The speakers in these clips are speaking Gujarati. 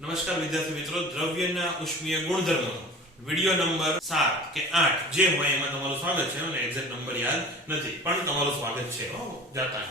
નમસ્કાર વિદ્યાર્થી મિત્રો, દ્રવ્યના ઉષ્મીય ગુણધર્મો વિડિયો નંબર 7 કે 8 જે હોય એમાં તમારું સ્વાગત છે. અને એક્ઝેક્ટ નંબર યાદ નથી પણ તમારું સ્વાગત છે. જાતા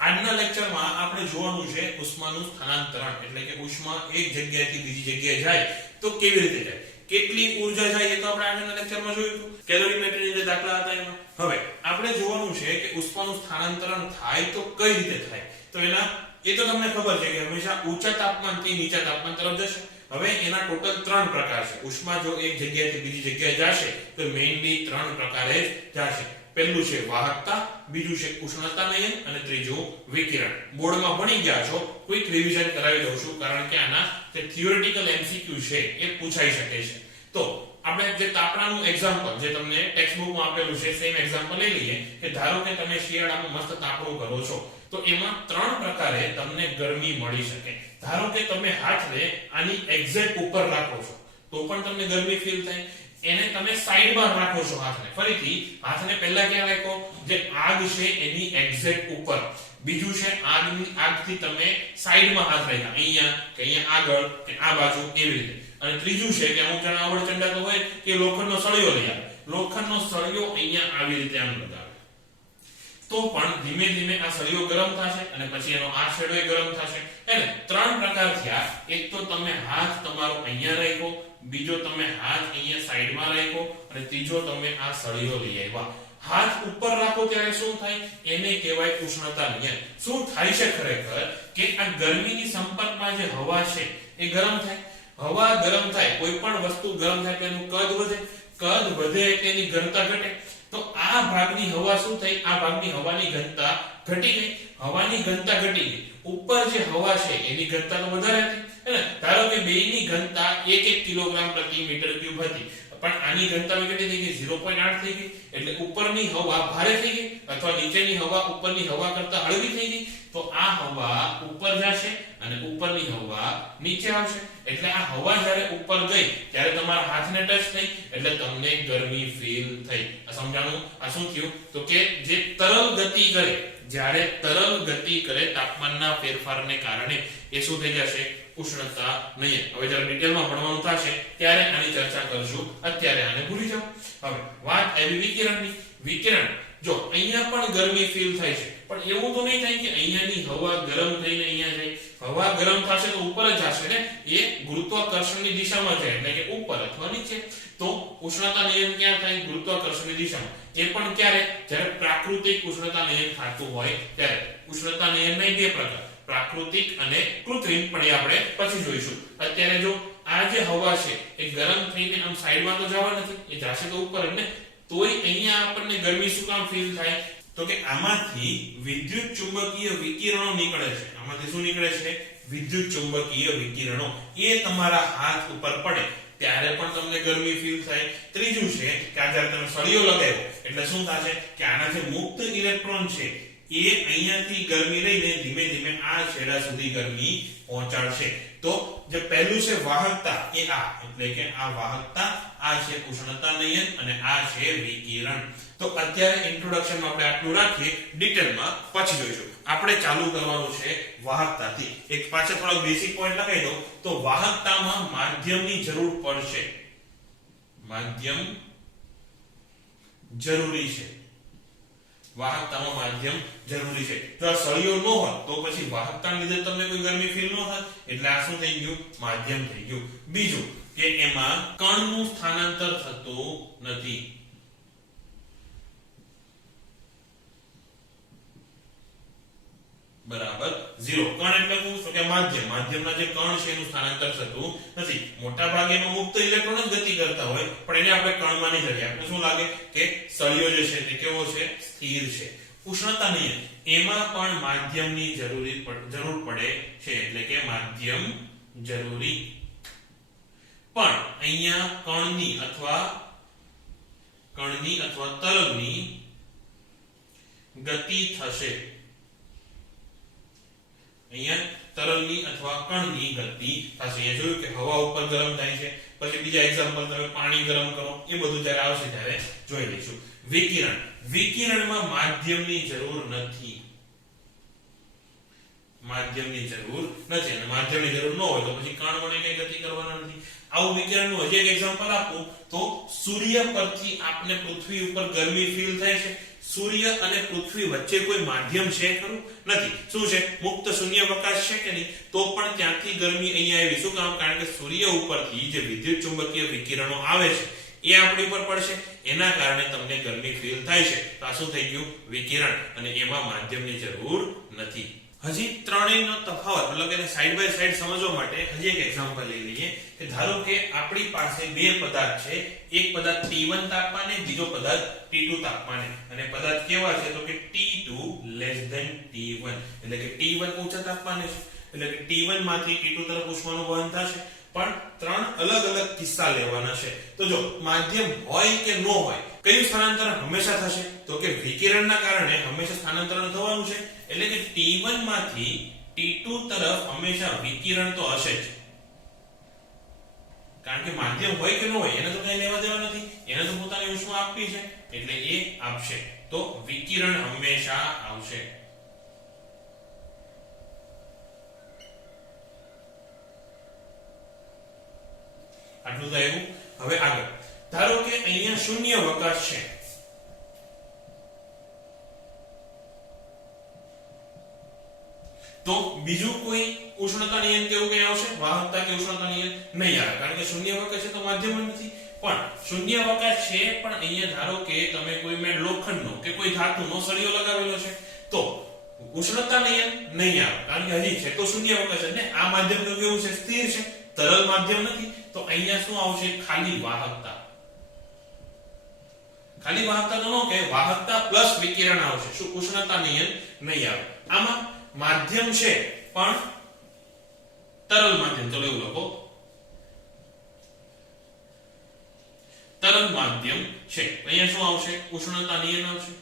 આજના લેક્ચરમાં આપણે જોવાનું છે ઉષ્માનું સ્થાનાંતરણ, એટલે કે ઉષ્મા એક જગ્યાએથી બીજી જગ્યાએ જાય તો કેવી રીતે જાય, કેટલી ઊર્જા જાય એ તો આપણે આગળના લેક્ચરમાં જોયું હતું. કેલોરીમેટ્રીના જે દાખલા હતા એમાં હવે આપણે જોવાનું છે કે ઉષ્માનું સ્થાનાંતરણ થાય તો કઈ રીતે થાય. તો એના એ તો તમને ખબર છે કે હંમેશા ઊંચા તાપમાનથી નીચા તાપમાન તરફ જશે. હવે એના ટોટલ 3 પ્રકાર છે. ઉષ્મા જો એક જગ્યાએથી બીજી જગ્યાએ જશે તો મેઇનલી 3 પ્રકારે જ જશે. પહેલું છે વાહકતા, બીજું છે ઉષ્ણતાનયન અને ત્રીજું વિકિરણ. બોર્ડમાં ભણી ગયા છો, ક્વિક રિવિઝન કરાવી દઉં છું કારણ કે આના જે થિયોરેટિકલ એમસીક્યુ છે એ પૂછાઈ શકે છે. તો આપણે જે તાપણાનું એક્ઝામ્પલ જે તમને ટેક્સ્ટ બુકમાં આપેલું છે સેમ એક્ઝામ્પલ લઈ લઈએ કે ધારો કે તમે શિયાળામાં મસ્ત તાપણું કરો છો તો એમાં 3 પ્રકારે તમને ગરમી મળી શકે. ધારો કે તમે હાથને આની એક્ઝેક્ટ ઉપર રાખો છો તો પણ તમને ગરમી ફીલ થાય. એને તમે સાઈડમાં રાખો છો હાથને, ફરીથી હાથને પહેલા ક્યાં રાખો, જે આગ છે એની એક્ઝેક્ટ ઉપર. બીજું છે આગથી તમે સાઈડમાં હાથ રાખ્યા, અહીંયા કે અહીંયા આગળ કે આ બાજુ એવી રીતે. અને ત્રીજું છે કે અમુક જણા આવડચંડા તો હોય કે લોખંડનો સળિયો લઈ આવે, લોખંડનો સળિયો અહીંયા આવી રીતે આમ લગાવે તો પણ ધીમે ધીમે આ સળિયો ગરમ થશે અને પછી એનો આ છેડો ગરમ થશે. એટલે 3 પ્રકાર થયા. એક તો તમે હાથ તમારો અહીંયા રાખ્યો, બીજો તમે હાથ અહીંયા સાઈડમાં રાખ્યો અને ત્રીજો તમે આ સળિયો લઈ આવ્યા. હાથ ઉપર રાખો ત્યારે શું થાય, એને કહેવાય ઉષ્ણતાનયન. શું થાય છે ખરેખર કે આ ગરમીની સંપર્કમાં જે હવા છે એ ગરમ થાય. હવા ગરમ થાય, કોઈ પણ વસ્તુ ગરમ થાય તેનું કદ વધે, કદ વધે એટલે એની ઘનતા ઘટે. તો આ ભાગની હવા શું થઈ, આ ભાગની હવાની ઘનતા ઘટી ગઈ. હવાની ઘનતા ઘટી ગઈ, ઉપર જે હવા છે એની ઘનતા તો વધારે હતી હે. ધારો કે બેયની ઘનતા 1 કિલોગ્રામ પ્રતિ મીટર ક્યુબ હતી, પણ આની ઘનતા કેટલી થઈ ગઈ, 0.8 થઈ ગઈ. એટલે ઉપરની હવા ભારે થઈ ગઈ અથવા નીચેની હવા ઉપરની હવા કરતા હળવી થઈ ગઈ. તો આ હવા ઉપર જશે અને ઉપરની હવા નીચે આવશે. એટલે આ હવા જ્યારે ઉપર ગઈ ત્યારે તમારા હાથને ટચ થઈ એટલે તમને ગરમી ફીલ થઈ. આ સમજાણું? આ શું થયું તો કે જે તરલ ગતિ કરે, જ્યારે તરલ ગતિ કરે તાપમાનના ફેરફારને કારણે એ શું થઈ જશે, ઉષ્ણતાનયન. હવે જ્યારે ડિટેલમાં ભણવાનું થશે ત્યારે આની ચર્ચા કરશું, અત્યારે આને ભૂલી જાઓ. હવે વાત આવી વિકિરણની. વિકિરણ જો અહીંયા પણ ગરમી ફીલ થાય છે, પણ એવું તો નહીં થાય કે અહીંયાની હવા ગરમ થઈને અહીંયા જાય. હવા ગરમ થશે તો ઉપર જ જશે ને, એ ગુરુત્વાકર્ષણની દિશામાં જાય એટલે કે ઉપર અથવા નીચે. તો ઉષ્ણતાનયન ક્યાં થાય, ગુરુત્વાકર્ષણની દિશામાં. એ પણ ક્યારે, જ્યારે પ્રાકૃતિક ઉષ્ણતાનયન થતું હોય ત્યારે. ઉષ્ણતાનયનના 2 પ્રકાર, પ્રાકૃતિક અને કૃત્રિમ, પણ એ આપણે પછી જોઈશું. અત્યારે જો આ જે હવા છે એ ગરમ થઈને આમ સાઈડમાં તો જવા નથી, એ જશે તો ઉપર જ ને. તોય અહીંયા આપણને ગરમી શું કામ ફીલ થાય, તો કે આમાંથી વિદ્યુત ચુંબકીય વિકિરણો નીકળે છે. આમાંથી શું નીકળે છે, વિદ્યુત ચુંબકીય વિકિરણો. એ તમારા હાથ ઉપર પડે ત્યારે પણ તમને ગરમી ફીલ થાય. ત્રીજું છે કે આ જ્યારે તમે સળિયો લગાવ્યો એટલે શું થશે કે આના જે મુક્ત ઇલેક્ટ્રોન છે એ અહીંયાથી ગરમી લઈને ધીમે ધીમે આ છેડા સુધી ગરમી પહોંચાડશે. તો જે પહેલું છે વાહકતા, એ આ એટલે કે આ વાહકતા, આ છે ઉષ્ણતાનયન અને આ છે વિકિરણ. તો અત્યારે ઇન્ટ્રોડક્શનમાં આપણે આટલું રાખીએ, ડિટેલમાં પછી જોઈશું. આપણે ચાલુ કરવાનું છે વાહકતાથી. એક પાછળ થોડો બેસિક પોઈન્ટ લગાવી દો તો વાહકતામાં માધ્યમની જરૂર પડશે. માધ્યમ જરૂરી છે. વાહકતામાં માધ્યમ જરૂરી છે. જો આ સળિયો ન હોત તો પછી વાહકતાને લીધે તમને કોઈ ગરમી ફીલ ન થાય, એટલે આ શું થઈ ગયું, માધ્યમ થઈ ગયું. બીજું કે એમાં કણનું સ્થાનાંતર થતું નથી. બરાબર 0. કણ એટલે શું, તો કે માધ્યમ. માધ્યમના જે કણ છે એનું સ્થાનાંતર થતું નથી. મોટા ભાગે એમાં મુક્ત ઇલેક્ટ્રોન જ ગતિ કરતા હોય, પણ એને આપણે કણમાં નહીં કરીએ. આપણે શું લાગે કે સળિયો જે છે તે કેવો છે, સ્થિર છે. ઉષ્ણતાનયન, એમાં પણ માધ્યમની જરૂર પડે છે, એટલે કે માધ્યમ જરૂરી. પણ અહીંયા કણની અથવા તરલની ગતિ થશે. અહીંયા તરલની અથવા કણની ગતિ થશે. અહીંયા જોયું કે હવા ઉપર ગરમ થાય છે, પછી બીજા એક્ઝામ્પલ તમે પાણી ગરમ કરો, એ બધું જ્યારે આવશે ત્યારે જોઈ લઈશું. વિકિરણ, વિકિરણમાં માધ્યમની જરૂર નથી. માધ્યમની જરૂર નથી, અને માધ્યમની જરૂર ન હોય તો પછી કણ વડે કઈ ગતિ કરવાના નથી. આવું વિકિરણનું હજી એક એક્ઝામ્પલ આપું તો સૂર્ય પરથી આપને પૃથ્વી ઉપર ગરમી ફીલ થાય છે. સૂર્ય અને પૃથ્વી વચ્ચે કોઈ માધ્યમ છે ખરું? નથી. શું છે? મુક્ત શૂન્યાવકાશ છે કે નહીં? તો પણ ત્યાંથી ગરમી અહીંયા આવી. શું કામ? કારણ કે સૂર્ય ઉપરથી જે વિદ્યુત ચુંબકીય વિકિરણો આવે છે એ આપણી પર પડશે, એના કારણે તમને ગરમી ફીલ થાય છે. તો આ શું થઈ ગયું? વિકિરણ, અને એમાં માધ્યમની જરૂર નથી. હજી ત્રણેયનો તફાવત મતલબ કે સાઈડ બાય સાઈડ સમજવા માટે હજી એક એક્ઝામ્પલ લઈ લઈએ કે ધારો કે આપણી પાસે બે પદાર્થ છે, એક પદાર્થ T1 તાપમાને, બીજો પદાર્થ T2 તાપમાને, અને પદાર્થ કેવા છે તો કે T2 T1, એટલે કે T1 ઊંચા તાપમાને છે, એટલે કે T1 માંથી T2 તરફ ઉષ્માનું વહન થશે. પણ ત્રણ અલગ અલગ કિસ્સા લેવાના છે. તો જો માધ્યમ હોય કે ન હોય, કયું સ્થાનાંતરણ હંમેશા થશે તો કે વિકિરણના કારણે હંમેશા સ્થાનાંતરણ થવાનું છે. એટલે કે T1 માંથી T2 તરફ હંમેશા વિકિરણ તો હશે જ, કારણ કે માધ્યમ હોય કે ન હોય એને તો કઈ લેવા દેવા નથી, એને તો પોતાની ઉષ્મા આપવી છે એટલે એ આપશે. તો વિકિરણ હંમેશા આવશે. આટલું તો આવ્યું. હવે આગળ ધારો કે અહીંયા શૂન્યાવકાશ છે, તો બીજું કોઈ ઉષ્ણતા નિયમ કેવું કઈ આવશે? વાહકતા કે ઉષ્ણતા નિયમ નહીં આવે, કારણ કે શૂન્યાવકાશ છે તો માધ્યમ નથી. પણ શૂન્યાવકાશ છે પણ અહીંયા ધારો કે તમે કોઈ મેં લોખંડનો કે કોઈ ધાતુનો સળિયો લગાવેલો છે તો ઉષ્ણતા નિયમ નહીં આવે, કારણ કે હજી છે તો શૂન્યાવકાશ છે ને. આ માધ્યમ તો કેવું છે? સ્થિર છે, તરલ માધ્યમ નથી. તો અહીંયા શું આવશે? ખાલી વાહકતા. ખાલી વાહકતા તો નો કે વાહકતા પ્લસ વિકિરણ આવશે. શું? ઉષ્ણતા નિયમ નહીં આવે. આમાં માધ્યમ છે પણ તરલ માધ્યમ, ચલો એવું લખો, તરલ માધ્યમ છે. અહીંયા શું આવશે? ઉષ્ણતા નિયમ આવશે.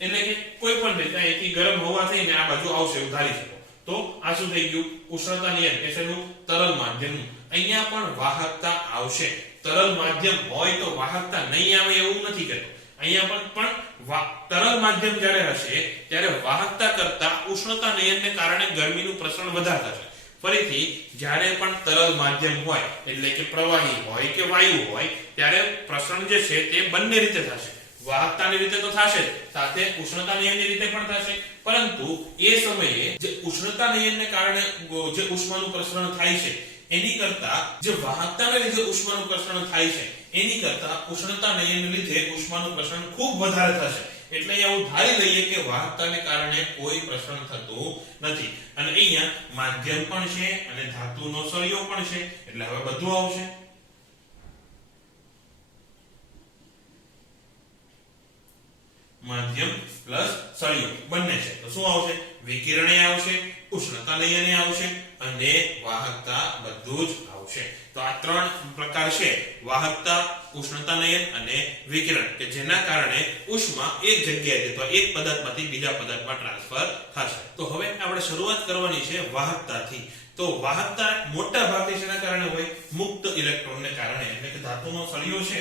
એટલે કે કોઈ પણ રીતે અહીંથી ગરમ હવા થઈને આ બાજુ આવશે એવું ધારી શકો. તો આ શું થઈ ગયું? ઉષ્ણતા નિયમ કે શેનું? તરલ માધ્યમનું. અહીંયા પણ વાહકતા આવશે. તરલ માધ્યમ હોય તો વાહકતા નહીં આવે એવું નથી કહેતો. અહીંયા પણ તરલ માધ્યમ જ્યારે હશે ત્યારે વાહકતા કરતા ઉષ્ણતા નયનને કારણે ગરમીનું પ્રસરણ વધારે થશે. ફરીથી જ્યારે પણ તરલ માધ્યમ હોય એટલે કે પ્રવાહી હોય કે વાયુ હોય ત્યારે પ્રસરણ જે છે તે બંને રીતે થશે. વાહકતાની રીતે તો થશે જ, સાથે ઉષ્ણતા નયનની રીતે પણ થશે. પરંતુ એ સમયે જે ઉષ્ણતા નયનને કારણે જે ઉષ્માનું પ્રસરણ થાય છે એની કરતા જે વાહકતાને લીધે ઉષ્માનું પ્રસરણ થાય છે એની કરતા ઉષ્ણતા નયનને લીધે ઉષ્માનું પ્રસરણ ખૂબ વધારે થશે. એટલે એવું ધારી લઈએ કે વાહકતાને કારણે કોઈ પ્રસરણ થતું નથી. અને અહીંયા માધ્યમ પણ છે અને ધાતુનો સળિયો પણ છે, એટલે હવે બધું આવશે. માધ્યમ પ્લસ સળિયો બંને છે તો શું આવશે? વિકિરણ આવશે, ઉષ્ણતા નયન આવશે અને વાહકતા બધું જ આવશે. તો આ ત્રણ પ્રકાર છે, વાહકતા, ઉષ્ણતા નયન અને વિકિરણ, કે જેના કારણે ઉષ્મા એક જગ્યાએ અથવા એક પદાર્થમાંથી બીજા પદાર્થમાં ટ્રાન્સફર થશે. તો હવે આપણે શરૂઆત કરવાની છે વાહકતાથી. તો વાહકતા મોટા ભાગે શેના કારણે હોય? મુક્ત ઇલેક્ટ્રોનને કારણે. એટલે કે ધાતુનો સળિયો છે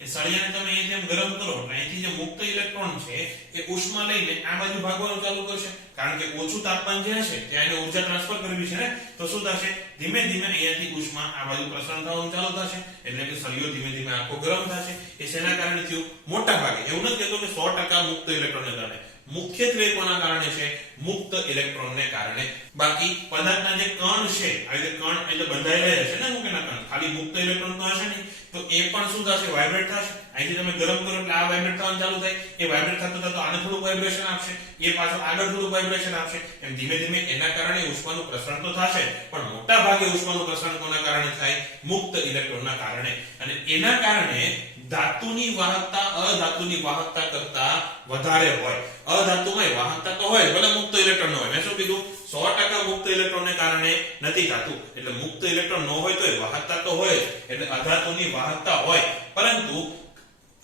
એ સળિયાને તમે જેમ ગરમ કરો અહીંથી જે મુક્ત ઇલેક્ટ્રોન છે એ ઉષ્મા લઈને આ બાજુ ભાગવાનું ચાલુ કરશે, કારણ કે ઓછું તાપમાન જે હશે ત્યાં એને ઊર્જા ટ્રાન્સફર કરવી છે ને. તો શું થશે? ધીમે ધીમે અહીંયાથી ઉષ્મા આ બાજુ પ્રસરણ થવાનું ચાલુ થશે, એટલે કે સળિયો ધીમે ધીમે આખો ગરમ થશે. એ શેના કારણે થયું? મોટા ભાગે એવું નથી કહેતો કે 100% મુક્ત ઇલેક્ટ્રોનને કારણે, મુખ્યત્વે કોના કારણે છે? મુક્ત ઇલેક્ટ્રોનને કારણે. બાકી પદાર્થના જે કણ છે આ રીતે કણ એટલે બંધાયેલા હશે ને મુકેના કણ, ખાલી મુક્ત ઇલેક્ટ્રોન તો હશે નહીં, તો એ પણ શું થશે? વાઇબ્રેટ થશે. અહીંથી તમે ગરમ કરો એટલે આ વાઇબ્રેટ થવાનું ચાલુ થાય, એ વાઇબ્રેટ થતો થતો આને થોડું વાઇબ્રેશન આપશે, એ પાછું આગળ થોડું વાઇબ્રેશન આપશે, એમ ધીમે ધીમે એના કારણે ઉષ્માનું પ્રસરણ તો થશે. પણ મોટા ભાગે ઉષ્માનું પ્રસરણ કોના કારણે થાય? મુક્ત ઇલેક્ટ્રોનના કારણે. અને એના કારણે ધાતુની વાહકતા અધાતુની વાહકતા કરતા વધારે હોય. અધાતુમાં વાહકતા તો હોય ભલે મુક્ત ઇલેક્ટ્રોન ન હોય. મેં શું કીધું? 100% મુક્ત ઇલેક્ટ્રોનને કારણે નથી થતું. એટલે મુક્ત ઇલેક્ટ્રોન ન હોય તો વાહકતા તો હોય, એટલે અધાતુની વાહકતા હોય. પરંતુ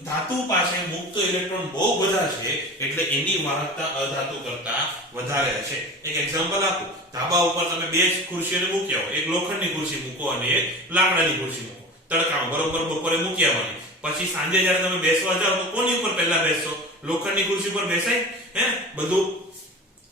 ધાતુ પાસે મુક્ત ઇલેક્ટ્રોન બહુ બધા છે એટલે એની વાહકતા અધાતુ કરતા વધારે હશે. એક એક્ઝામ્પલ આપું. ધાબા ઉપર તમે બે ખુરશીઓ મૂક્યા હોય, એક લોખંડની ખુરશી મૂકો અને એક લાકડાની ખુરશી મૂકો, તડકામાં બરોબર બપોરે મૂકી આવવાની. પછી સાંજે જ્યારે તમે બેસવા જાઓ તો કોની ઉપર પહેલા બેસશો? લોખંડની ખુરશી પર બેસાય? હે બધું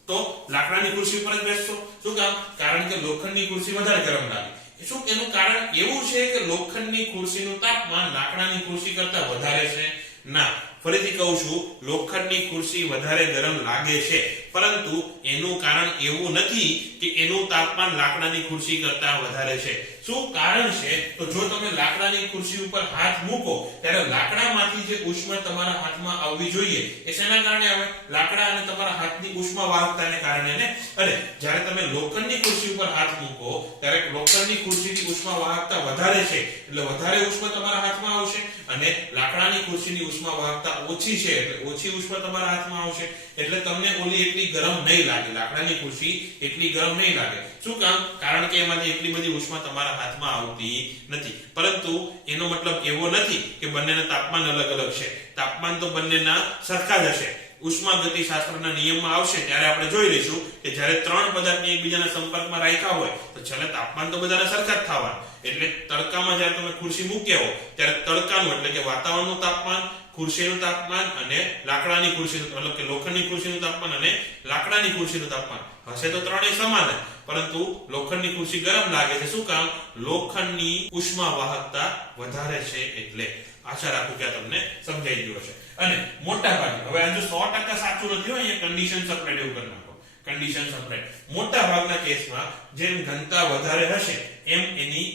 તો લાકડાની ખુરશી ઉપર જ બેસશો. શું કામ? કારણ કે લોખંડની ખુરશી વધારે ગરમ લાગે. શું એનું કારણ એવું છે કે લોખંડની ખુરશીનું તાપમાન લાકડાની ખુરશી કરતા વધારે છે? ના. ફરીથી કહું છું, લોખંડની ખુરશી વધારે ગરમ લાગે છે, પરંતુ એનું કારણ એવું નથી કે એનું તાપમાન લાકડાની ખુરશી કરતા વધારે છે. શું કારણ છે? તો જો તમે લાકડાની ખુરશી ઉપર હાથ મૂકો ત્યારે લાકડામાંથી જે ઉષ્મા તમારા હાથમાં આવવી જોઈએ એ શેના કારણે આવે? લાકડા અને તમારા હાથની ઉષ્મા વાહકતાને કારણે ને. અને જ્યારે તમે લોખંડની ખુરશી ઉપર હાથ મૂકો ત્યારે લોખંડની ખુરશીની ઉષ્મા વાહકતા વધારે છે, એટલે વધારે ઉષ્મા તમારા હાથમાં આવશે, અને લાકડાની ખુરશીની ઉષ્મા વાહકતા ઓછી છે એટલે ઓછી ઉષ્મા તમારા હાથમાં આવશે, એટલે તમને ઓલી એટલી ગરમ નહીં લાગે, લાકડાની ખુરશી એટલી ગરમ નહીં લાગે. શું કામ? કારણ કે એમાંથી એટલી બધી ઉષ્મા તમારા હાથમાં આવતી નથી. પરંતુ એનો મતલબ એવો નથી કે બંનેના તાપમાન અલગ અલગ છે. તાપમાન તો બંનેના સરખા જ હશે. ઉષ્માગતિશાસ્ત્રના નિયમમાં આવશે ત્યારે આપણે જોઈ લઈશું કે જ્યારે ત્રણ પદાર્થને એકબીજાના સંપર્કમાં રાખ્યા હોય તો છેલ્લે તાપમાન તો બધાના સરખા જ થવાનું. એટલે તડકામાં જ્યારે તમે ખુરશી મૂક્યા હો ત્યારે તડકાનું એટલે કે વાતાવરણનું તાપમાન, ખુરશીનું તાપમાન અને લાકડાની ખુરશીનું મતલબ કે લોખંડની ખુરશીનું તાપમાન અને લાકડાની ખુરશીનું તાપમાન હશે તો ત્રણેય સમાન જ, પરંતુ લોખંડની ખુરશી ગરમ લાગે છે. શું કામ? લોખંડની ઉષ્મા વાહકતા વધારે છે એટલે. આશા રાખું કે આ તમને સમજાઈ ગયું હશે. અને મોટા ભાગે હવે આ જો 100% સાચું નથી હોય, અહીંયા કન્ડિશન સેપરેટ એવું કરી નાખો. કન્ડિશન સેપરેટ મોટા ભાગના કેસમાં જેમ ઘનતા વધારે હશે એમ એની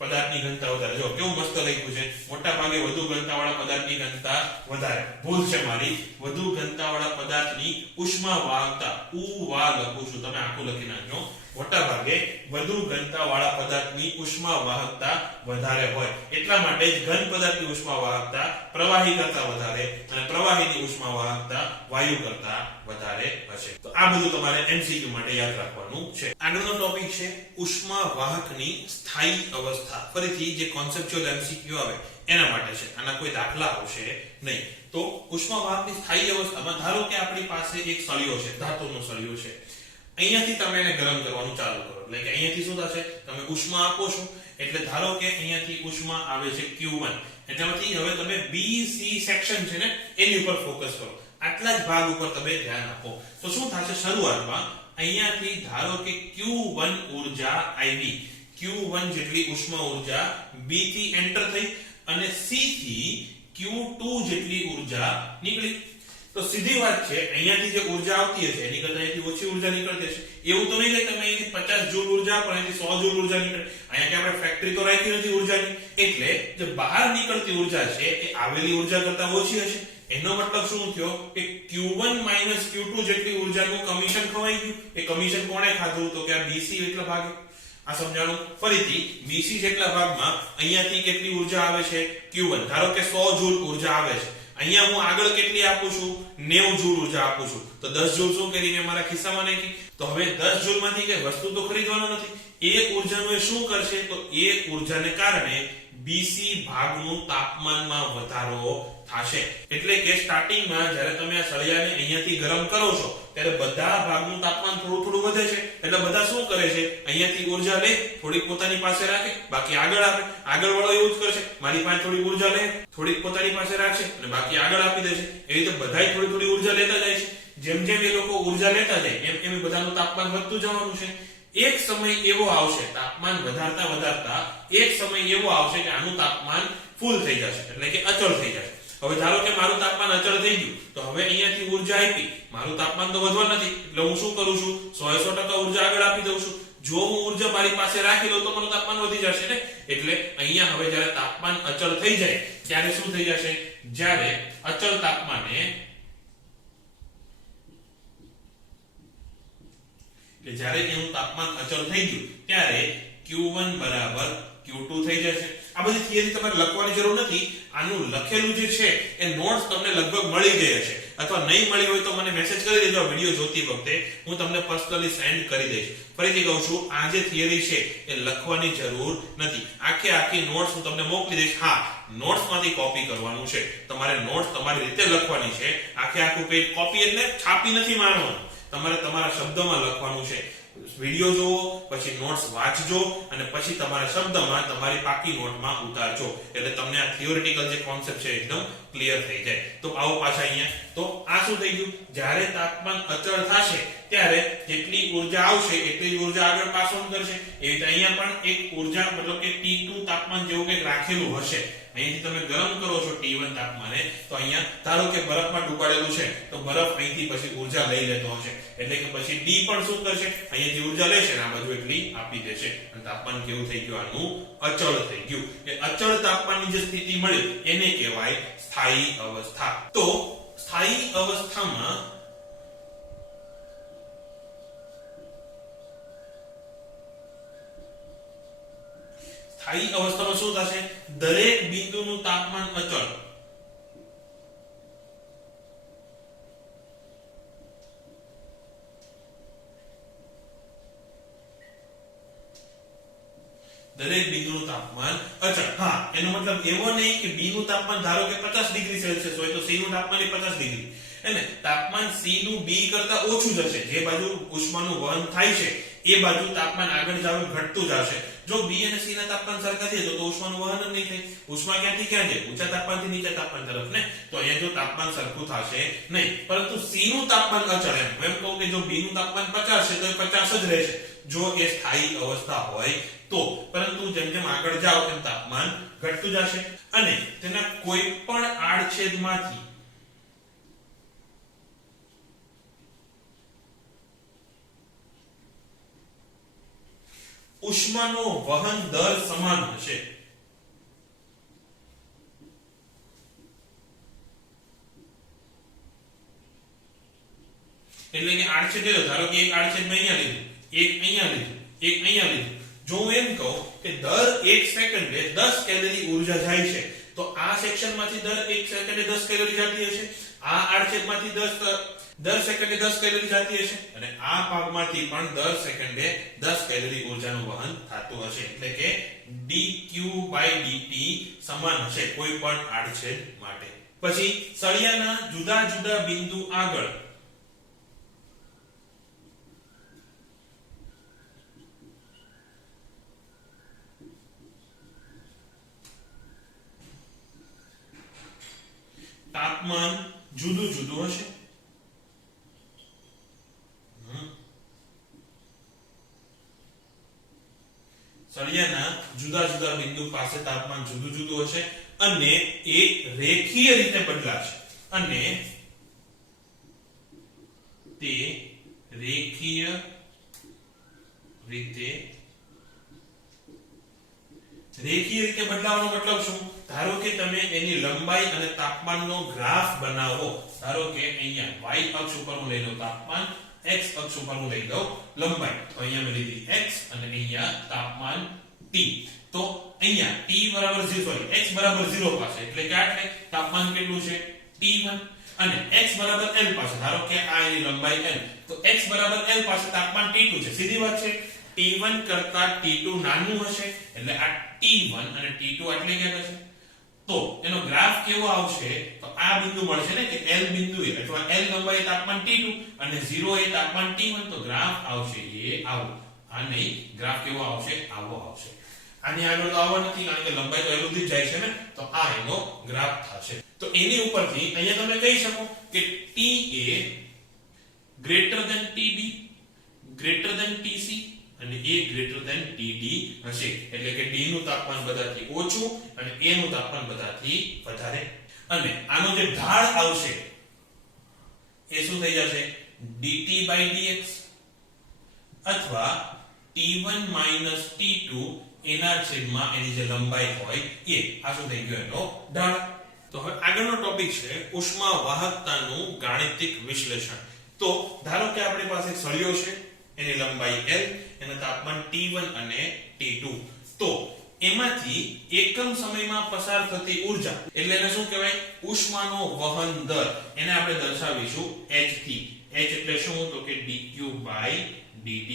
પદાર્થની ઘનતા વધારે. જો કેવું મસ્ત લખ્યું છે, મોટા ભાગે વધુ ઘનતાવાળા પદાર્થની ઘનતા વધારે. ભૂલ છે મારી, વધુ ઘનતાવાળા પદાર્થની ઉષ્મા વાહકતા ઉવા લખું છું, તમે આખું લખી નાખજો. મોટા ભાગે વધુ ઘનતાવાળા પદાર્થની ઉષ્મા વાહકતા વધારે હોય, એટલા માટે જ ઘન પદાર્થની ઉષ્મા વાહકતા પ્રવાહી કરતા વધારે અને પ્રવાહીની ઉષ્મા વાહકતા વાયુ કરતા વધારે હશે. તો આ બધું તમારે એમસીક્યુ માટે યાદ રાખવાનું છે. આગળનો ટોપિક છે ઉષ્મા વાહકની સ્થાયી અવસ્થા. ફરીથી જે કોન્સેપ્ચ્યુઅલ એમસીક્યુ આવે એના માટે છે, આના કોઈ દાખલા આવશે નહીં. તો ઉષ્મા વાહકની સ્થાયી અવસ્થામાં ધારો કે આપણી પાસે એક સળિયો છે, ધાતુનો સળિયો છે. અહીંયાથી તમે એને ગરમ કરવાનું ચાલુ કરો એટલે કે અહીંયાથી શું થશે? તમે ઉષ્મા આપો છો એટલે ધારો કે અહીંયાથી ઉષ્મા આવે છે Q1, એટલામાંથી હવે તમે BC સેક્શન છે ને એની ઉપર ફોકસ કરો. આટલા જ ભાગ ઉપર તમે ધ્યાન આપો તો શું થશે? શરૂઆતમાં અહીંયાથી ધારો કે Q1 ઊર્જા આવી, Q1 જેટલી ઉષ્મા ઊર્જા B થી એન્ટર થઈ અને C થી Q2 જેટલી ઊર્જા નીકળી. તો સીધી વાત છે, અહીંયાથી જે ઊર્જા આવતી હશે એની કરતા અહીંયાથી ઓછી ઊર્જા નીકળતી હશે. એવું તો નહીં કે તમે અહીંથી 50 જૂલ ઊર્જા પણ અહીંથી 100 જૂલ ઊર્જા નીકળે. અહીંયા કે આપણે ફેક્ટરી તો રાખી નથી ઊર્જાની, એટલે જે બહાર નીકળતી ઊર્જા છે એ આવેલી ઊર્જા કરતા ઓછી હશે. એનો મતલબ શું થયો કે Q1 Q2 જેટલી ઊર્જાનું કમિશન ખવાઈ ગયું. એ કમિશન કોણે ખાધું? તો કે આ BC એટલા ભાગે. આ સમજાણું. ફરીથી BC જેટલા ભાગમાં અહીંયાથી કેટલી ઊર્જા આવે છે? Q1 ધારો કે 100 જૂલ ઊર્જા આવે છે. અહીંયા હું આગળ કેટલી આપું છું? 90 જૂલ ઊર્જા આપું છું. તો 10 જૂલ શું કરી મેં મારા ખિસ્સામાં નાખી. તો હવે 10 જૂલ માંથી કઈ વસ્તુ તો ખરીદવાનો નથી. એક ઊર્જાનું એ શું કરશે? તો એક ઊર્જાને કારણે BC ભાગનું તાપમાનમાં વધારો થશે. એટલે કે સ્ટાર્ટિંગમાં જ્યારે તમે આ સળિયાને અહીંયાથી ગરમ કરો છો ત્યારે બધા ભાગનું તાપમાન થોડું થોડું વધે છે. એટલે બધા શું કરે છે? અહીંયાથી ઊર્જા લે, થોડીક પોતાની પાસે રાખે, બાકી આગળ આપે. આગળ વાળો એવું જ કરશે, મારી પાસે થોડી ઊર્જા લે, થોડીક પોતાની પાસે રાખશે અને બાકી આગળ આપી દેશે. એવી રીતે બધાય થોડી થોડી ઊર્જા લેતા જાય છે. જેમ જેમ એ લોકો ઊર્જા લેતા જાય એમ એમ બધાનું તાપમાન વધતું જવાનું છે. એક સમય એવો આવશે, તાપમાન વધારતા વધારતા એક સમય એવો આવશે કે આનું તાપમાન ફૂલ થઈ જશે, એટલે કે અચળ થઈ જશે. હવે ધારો કે મારું તાપમાન અચળ થઈ ગયું તો હવે અહીંયાથી ઊર્જા આપી, મારું તાપમાન તો વધવા નથી, એટલે હું શું કરું છું? 100% ઊર્જા આગળ આપી દઉં છું. જો હું ઊર્જા મારી પાસે રાખી લઉં તો મારું તાપમાન વધી જશે ને. એટલે અહીંયા હવે જ્યારે તાપમાન અચળ થઈ જાય ત્યારે શું થઈ જશે? જ્યારે અચળ તાપમાને કે જ્યારે એનું તાપમાન અચળ થઈ ગયું ત્યારે Q1 બરાબર Q2 થઈ જશે. આ બધી થિયરી તમારે લખવાની જરૂર નથી. આનું લખેલું જે છે એ નોટ્સ તમને લગભગ મળી ગઈ હશે, અથવા નહીં મળી હોય તો મને મેસેજ કરી દેજો. વિડિયો જોતી વખતે હું તમને પર્સનલી સેન્ડ કરી દઈશ. ફરીથી કહું છું, આ જે થિયરી છે એ લખવાની જરૂર નથી. આખે આખી નોટ્સ હું તમને મોકલી દઈશ. હા, નોટ્સમાંથી કોપી કરવાનું છે. તમારે નોટ્સ તમારી રીતે લખવાની છે. આખે આખું પેજ કોપી એટલે છાપી નથી મારવાનું, તમારે તમારા શબ્દમાં લખવાનું છે. વિડિયો જોવો, પછી નોટ્સ વાંચજો અને પછી તમારા શબ્દમાં તમારી પાકી નોટમાં ઉતારજો, એટલે તમને આ થિયોરેટિકલ જે કોન્સેપ્ટ છે એકદમ ક્લિયર થઈ જાય. તો આવો પાછા અહીંયા. તો આ શું થઈ ગયું, જ્યારે તાપમાન અચળ થશે ત્યારે જેટલી ઊર્જા આવશે એટલી જ ઊર્જા આગળ પાસ ઓન કરશે. એવી રીતે અહીંયા પણ એક ઊર્જા મતલબ કે T2 તાપમાન જેવું કંઈક રાખેલું હશે. અહીંથી તમે ગરમ કરો છો T1 તાપમાને, તો અહીંયા ધારો કે બરફમાં ડૂબાડેલું છે તો બરફ અહીંથી પછી ઊર્જા લઈ લેતો હશે, એટલે કે પછી D પણ શું કરશે, અહીંયાથી ઊર્જા લેશે અને આ બાજુ એટલી આપી દેશે અને તાપમાન કેવું થઈ ગયું, આનું અચળ થઈ ગયું. એ અચળ તાપમાનની જે સ્થિતિ મળી એને કહેવાય સ્થાયી અવસ્થા. તો સ્થાયી અવસ્થામાં સ્થાયી અવસ્થામાં શું થશે, દરેક બિંદુનું તાપમાન અચળ. દરેક બિંદુનું તાપમાન અચળ. હા, એનો મતલબ એવો નહીં કે બી નું તાપમાન ધારો કે 50 ડિગ્રી સેલ્સિયસ હોય તો સી નું તાપમાન 50 ડિગ્રી, એટલે તાપમાન સી નું બી કરતા ઓછું જ હશે. જે બાજુ ઉષ્માનું વહન થાય છે એ બાજુ તાપમાન આગળ જાવ ઘટતું જશે. જો બી અને સી ના તાપમાન સરખા છે તો ઉષ્માનું વહન જ નહીં થાય. ઉષ્મા ક્યાંથી ક્યાં જાય, ઊંચા તાપમાનથી નીચા તાપમાન તરફ ને. તો અહીંયા જો તાપમાન સરખું થશે નહીં, પરંતુ સી નું તાપમાન અચળ. એમ કહું કે જો બી નું તાપમાન 50 છે તો એ 50 જ રહેશે જો એ સ્થાયી અવસ્થા હોય તો. પરંતુ જેમ જેમ આગળ જાવ એમ તાપમાન ઘટતું જશે અને તેના કોઈ પણ આડછેદમાંથી ઉષ્માનો વહન દર સમાન હશે. એટલે કે આડછેદ લો, ધારો કે એક આડછેદમાં અહીંયા લીધું, એક અહીંયા લીધું, એક અહીંયા લીધું. જો હું એમ કહું કે દર 1 સેકન્ડે 10 કેલરી ઊર્જા જાય છે, તો આ સેક્શનમાંથી દર 1 સેકન્ડે 10 કેલરી જતી હશે, આ આડછેદમાંથી દર સેકન્ડે 10 કેલરી જતી હશે અને આ ભાગમાંથી પણ દર સેકન્ડે 10 કેલરી ઊર્જાનું વહન થતું હશે. એટલે કે dq/dt સમાન હશે કોઈ પણ આડછેદ માટે. પછી સળિયાના જુદા જુદા બિંદુ આગળ તાપમાન જુદું જુદું હશે. સળિયાના જુદા જુદા બિંદુ પાસે તાપમાન જુદું જુદું હશે અને એ રેખીય રીતે બદલાશે. અને તે રેખીય રીતે બદલાવાનો મતલબ શું? ધારો કે તમે એની લંબાઈ અને તાપમાનનો ગ્રાફ બનાવો. ધારો કે અહીંયા y અક્ષ ઉપર હું લઈ લઉં તાપમાન, x અક્ષ ઉપર હું લઈ લઉં લંબાઈ. તો અહીંયા મેં લીધી x અને અહીંયા તાપમાન t. તો અહીંયા t બરાબર 0 x બરાબર 0 પાસે એટલે કે આટલે તાપમાન કેટલું છે t1 અને x બરાબર l પાસે ધારો કે આ એની લંબાઈ l, તો x બરાબર l પાસે તાપમાન t2 છે. સીધી વાત છે. t1 કરતા t2 નાનું હશે એટલે આ t1 અને t2 આટલે ક્યાં હશે? તો એનો ગ્રાફ કેવો આવશે? તો આ બિંદુ મળશે ને કે l બિંદુ એ અથવા l લંબાઈ તાપમાન t2 અને 0 એ તાપમાન t1. તો ગ્રાફ આવશે એ આવો. આ નહીં, ગ્રાફ કેવો આવશે? આવો આવશે. આની આગળ તો આવો નથી કારણ કે લંબાઈ તો એટલું જ જાય છે ને. તો આ એનો ગ્રાફ થશે. તો એની ઉપરથી અહીંયા તમે કહી શકો કે t એ greater than tb greater than tc અને a ગ્રેટર ધેન td હશે. એટલે કે d નું તાપમાન બધાથી ઓછું અને a નું તાપમાન બધાથી વધારે. અને આનો જે ઢાળ આવશે એ શું થઈ જશે? dt/dx અથવા t1 t2 એના છેદમાં એની જે લંબાઈ હોય એ. આ શું થઈ ગયો? એનો ઢાળ. તો હવે આગળનો ટોપિક છે ઉષ્મા વાહકતાનું ગાણિતિક વિશ્લેષણ. તો ધારો કે આપણી પાસે એક સળિયો છે, એની લંબાઈ l, એનું તાપમાન t1 અને t2. તો એમાંથી એકમ સમયમાં પસાર થતી ઊર્જા એટલે એને શું કહેવાય? ઉષ્માનો વહન દર. એને આપણે દર્શાવીશું h થી. h એટલે શું? તો કે dq/dt.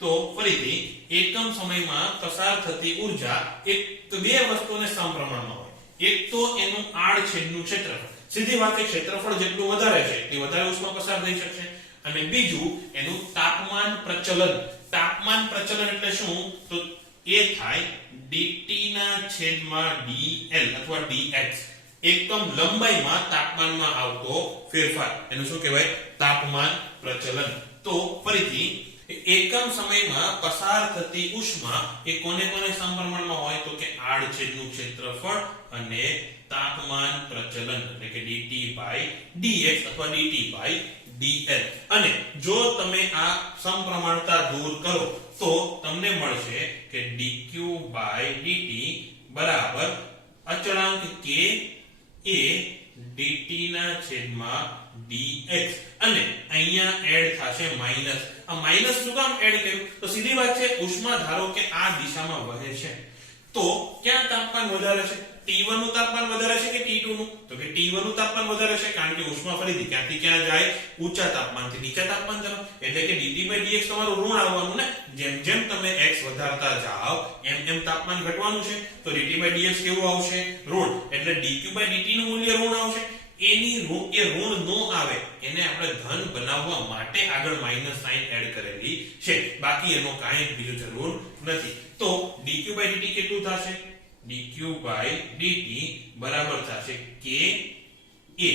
તો ફરીથી એકમ સમયમાં પસાર થતી ઊર્જા એક તો બે વસ્તુને સમપ્રમાણમાં હોય. એક તો એનું આડછેદનું ક્ષેત્રફળ. સીધી વાત છે, ક્ષેત્રફળ જેટલું વધારે છે તે વધારે ઉષ્મા પસાર થઈ શકશે અને બીજું એનું તાપમાન પ્રચલન. તાપમાન પ્રચલન એટલે શું? તો એ થાય dt ના છેદમાં dl અથવા dx. એકમ લંબાઈમાં તાપમાનમાં આવતો ફેરફાર એનું શું કહેવાય? તાપમાન પ્રચલન. તો ફરીથી એકમ સમયમાં પસાર થતી ઉષ્મા એ કોને સમપ્રમાણમાં હોય? તો કે આડછેદનું ક્ષેત્રફળ અને તાપમાન પ્રચલન એટલે કે dt/dx અથવા dt/dl. અને જો તમે આ સમપ્રમાણતા દૂર કરો તો તમને મળશે કે dq/dt બરાબર અચળાંક k એ dt ના છેદમાં dx અને અહીંયા એડ થશે માઈનસ. આ માઈનસ શું કામ એડ કર્યું? તો સીધી વાત છે, ઉષ્મા ધારો કે આ દિશામાં વહે છે તો ક્યાં તાપમાન વધારે છે? T1 નું તાપમાન વધારે છે કે T2 નું? તો કે T1 નું તાપમાન વધારે છે, કારણ કે ઉષ્મા ફરીથી ક્યાંથી ક્યાં જાય? ઊંચા તાપમાનથી નીચા તાપમાન તરફ. એટલે કે dt/dx તમારું ઋણ આવવાનું ને. જેમ જેમ તમે x વધારતા જાઓ એમ એમ તાપમાન ઘટવાનું છે. તો dt/dx કેવું આવશે? ઋણ. એટલે dq/dt નું મૂલ્ય ઋણ આવશે. એની ઋણ નો આવે એને આપણે ધન બનાવવા માટે આગળ માઈનસ સાઇન એડ કરેલી છે. બાકી એનો કાંઈ બીજું જરૂર નથી. તો dq/dt કેટલું થશે? dq/dt બરાબર થશે k a.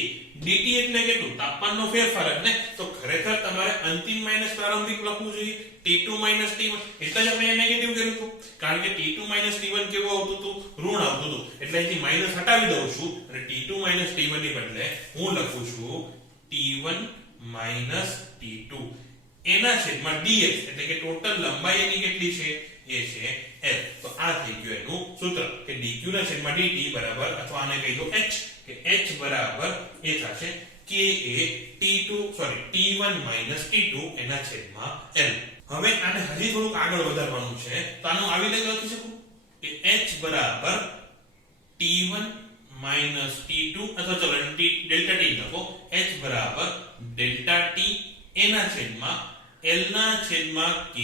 dt એટલે કેટલું? તાપમાનનો ફેરફાર જ ને. તો ખરેખર તમારે અંતિમ માઈનસ પ્રારંભિક લખવું જોઈએ. T2 - T1 એટલે જ આપણે નેગેટિવ કર્યું હતું, કારણ કે T2 - T1 કેવું આવતું હતું? ઋણ આવતું હતું. એટલે અહીંથી માઈનસ હટાવી દઉં છું અને T2 - T1 ની બદલે હું લખું છું T1 - T2 એના છેદમાં dx. એટલે કે ટોટલ લંબાઈ એની કેટલી છે? એ છે l. તો આ થઈ ગયું એનું સૂત્ર કે dq ના છેદમાં dt બરાબર, અથવા આને કહી દો h, કે h બરાબર એ થશે k a T1 - T2 એના છેદમાં l. હવે આને હજી થોડુંક આગળ વધારવાનું છે. તો આનું આવી રીતે લખી શકું કે h બરાબર T1 - T2 અથવા ચલો ડેલ્ટા t લખો. h બરાબર ડેલ્ટા t એના છેદમાં l ના છેદમાં k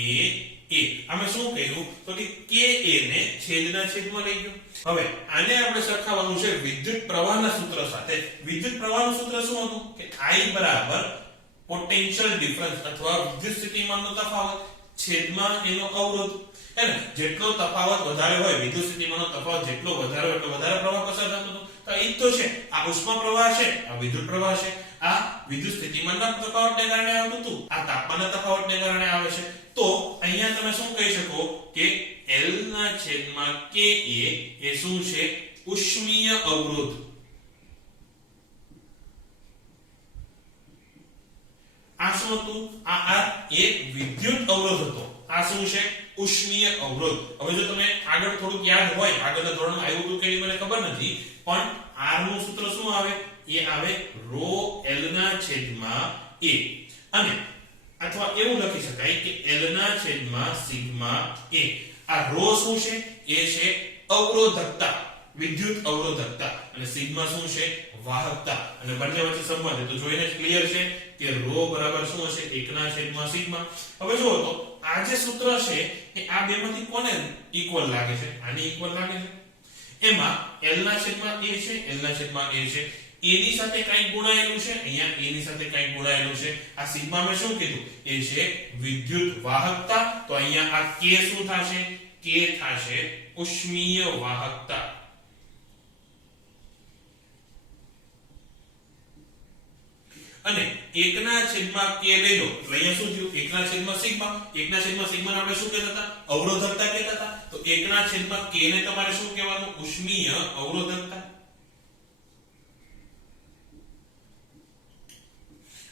a. આમે શું કહ્યું? તો કે k a ને છેદના છેદમાં લઈ ગયો. હવે આને આપણે સરખાવવાનું છે વિદ્યુત પ્રવાહના સૂત્ર સાથે. વિદ્યુત પ્રવાહનું સૂત્ર શું હતું? કે I બરાબર પોટેન્શિયલ ડિફરન્સ અથવા વિદ્યુત સ્થિતિમાનનો તફાવત છેદમાં એનો અવરોધ. હે ને? જેટલો તફાવત વધારે હોય, વિદ્યુત સ્થિતિમાનનો તફાવત જેટલો વધારે હોય એટલો વધારે પ્રવાહ પસાર થતો હતો. તો એ તો છે, આ ઉષ્મા પ્રવાહ છે, આ વિદ્યુત પ્રવાહ છે. આ વિદ્યુત સ્થિતિમાનના તફાવતને કારણે આવતું હતું, આ તાપમાનના તફાવતને કારણે આવે છે. તો અહીંયા તમે શું કહી શકો કે L ના છેદમાં Ka એ શું છે? ઉષ્મીય અવરોધ. આ શું હતું? આ એક વિદ્યુત અવરોધ હતો. આ શું છે? ઉષ્મીય અવરોધ. હવે જો તમે આગળ થોડુંક યાદ હોય, આગળના ધોરણમાં આવ્યું હતું કે મને ખબર નથી, પણ R નું સૂત્ર શું આવે? એ આવે ρ L ના છેદમાં a. અને અથવા એવું લખી શકાય કે L ના છેદમાં સિગ્મા a. આ ρ શું છે? એ છે અવરોધકતા, વિદ્યુત અવરોધકતા, અને સિગ્મા શું છે? વાહકતા. અને બંને વચ્ચે સંબંધ તો જોઈને જ ક્લિયર છે કે ρ બરાબર શું હશે? 1 ના છેદમાં સિગ્મા. હવે જુઓ તો આ જે સૂત્ર છે એ આ બેમાંથી કોને ઈક્વલ લાગે છે? આને ઈક્વલ લાગે છે. એમાં L ના છેદમાં a છે, L ના છેદમાં a છે. a ની સાથે કંઈક ગુણાયેલું છે, અહીંયા a ની સાથે કંઈક ગુણાયેલું છે. આ સિગ્મા મેં શું કીધું? એ છે વિદ્યુત વાહકતા. તો અહીંયા આ k શું થશે? k થશે ઉષ્મીય વાહકતા. અને 1 ના છેદમાં k લઈ લો એટલે અહીંયા શું થયું? 1 ના છેદમાં સિગ્મા. 1 ના છેદમાં સિગ્મા આપણે શું કહેતા હતા? અવરોધકતા કહેતા હતા. તો 1 ના છેદમાં k ને તમારે શું કહેવાનું? ઉષ્મીય અવરોધકતા.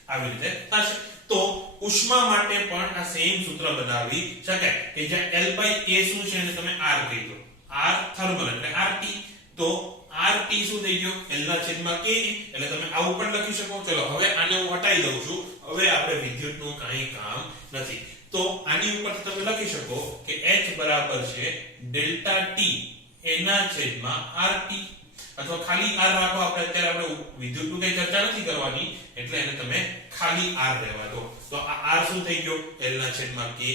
આવી રીતે થશે. તો ઉષ્મા માટે પણ આ સેમ સૂત્ર બનાવી શકાય કે જ્યાં L/K શું છે અને તમે R કહી દો. R થર્મલ એટલે RT. તો RT શું થઈ ગયો? L ના છેદમાં K. એટલે તમે આવું પણ લખી શકો. ચલો હવે આને હું હટાવી દઉં છું. હવે આપણે વિદ્યુતનું કાંઈ કામ નથી. તો આની ઉપર તમે લખી શકો કે H બરાબર છે ડેલ્ટા T એના છેદમાં RT. અથવા ખાલી R રાખો. અત્યારે આપણે વિદ્યુતનું કઈ ચર્ચા નથી કરવાની, એટલે એને તમે ખાલી R રહેવા દો. તો આ R શું થઈ ગયો? L ના છેદમાં Ka.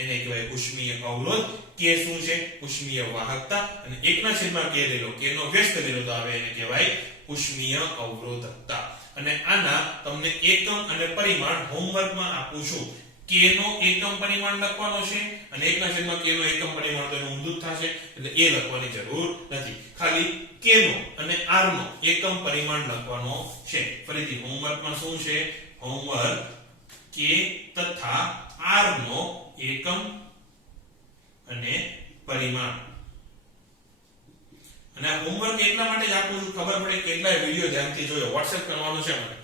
એને કહેવાય ઉષ્મીય અવરોધ. K શું છે? ઉષ્મીય વાહકતા. અને 1 ના છેદમાં K લઈ લો, K નો વ્યસ્ત લઈ લો તો આવે એને કહેવાય ઉષ્મીય અવરોધકતા. અને આના તમને એકમ અને પરિમાણ હોમવર્કમાં આપું છું. k નો એકમ પરિમાણ લખવાનો છે અને 1/k નો એકમ પરિમાણ તો એનું ઊંધું જ થશે એટલે એ લખવાની જરૂર નથી. ખાલી k નો અને r નો એકમ પરિમાણ લખવાનો છે. ફરીથી હોમવર્કમાં શું છે? હોમવર્ક k તથા r નો એકમ અને પરિમાણ. અને આ હોમવર્ક એટલા માટે જ આપું છું ખબર પડે કેટલાય વિડિયો ધ્યાનથી જોયો. WhatsApp કરવાનું છે મને